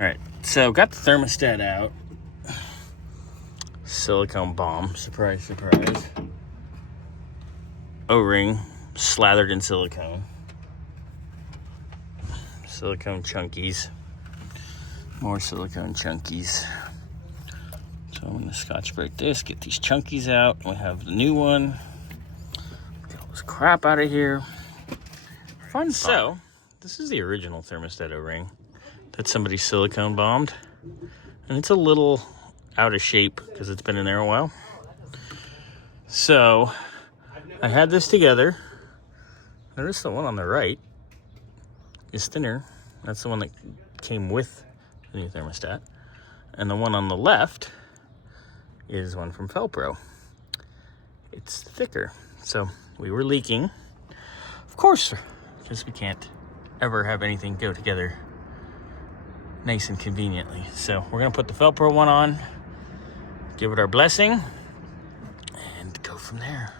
All right, so got the thermostat out. Silicone bomb, surprise, surprise. O-ring slathered in silicone. Silicone chunkies. More silicone chunkies. So I'm gonna Scotch break this, get these chunkies out. We have the new one. Get all this crap out of here. Fun. So, this is the original thermostat O-ring that somebody silicone bombed. And it's a little out of shape because it's been in there a while. So, I had this together. Notice the one on the right is thinner. That's the one that came with the new thermostat. And the one on the left is one from Felpro. It's thicker. So we were leaking. Of course, because we can't ever have anything go together nice and conveniently. So we're gonna put the Felpro one on, give it our blessing, and go from there.